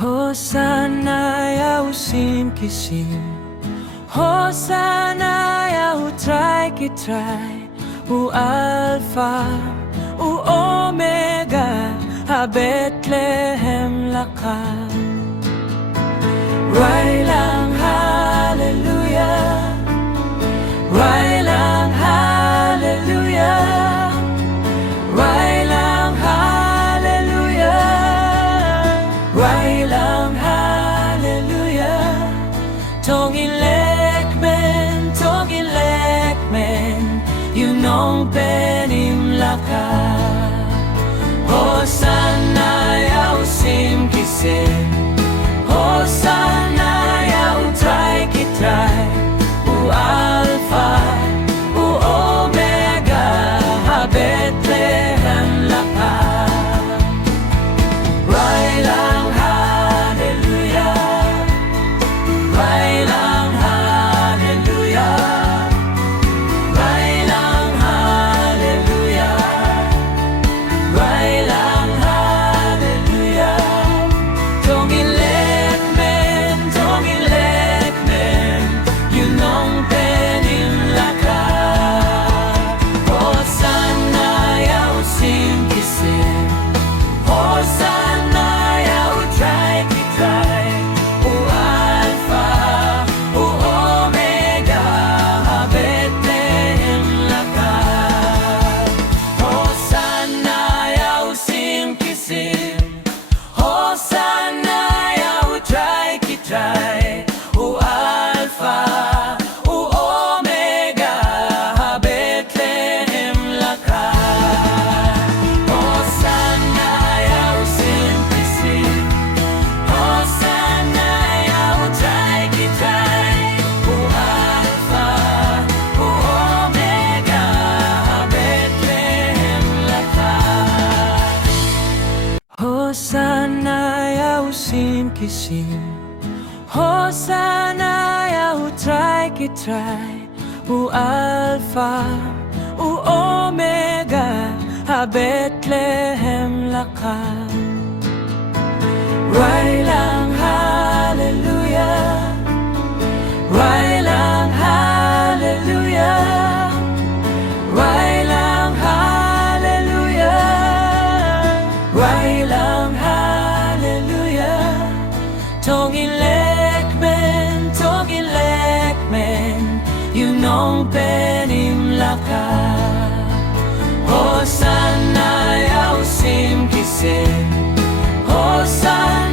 Hosanna ya usim kisim, Hosanna ya utrai kitrai, u Alpha, u Omega, ha Bethlehem lakam. Rai lang hallelujah, Rai lang hallelujah, Rai lang hallelujah, Rai lang hallelujah. Tongin lekmen, you know benim laka. Hosanna ya usim kisim, Hosanna ya utrai kitrai, u Alpha, u Omega, ha Bethlehem laka. Rai lang hallelujah, Rai lang hallelujah, Rai lang hallelujah, Rai lang hallelujah. Tongin lekmen, you know benim laka. Hosanna ya usim kisim, Hosanna ya utrai kitrai, u Alpha, u Omega, ha Bethlehem laka. Hosanna ya usim kisim, Hosanna ya utrai kitrai, u Alpha, u Omega, ha Bethlehem laka. Hosanna ya usim kisim, Hosanna ya utrai kitrai, u Alpha, u Omega, ha Bethlehem laka. Hosanna ya usim kisim, Hosanna ya utrai kitrai, u Alpha, u Omega, ha Bethlehem laka. Rai lang hallelujah, Rai lang hallelujah, Rai lang hallelujah, Rai lang hallelujah. Tongin lekmen, you know benim laka. Hosanna ya usim kisim, Hosanna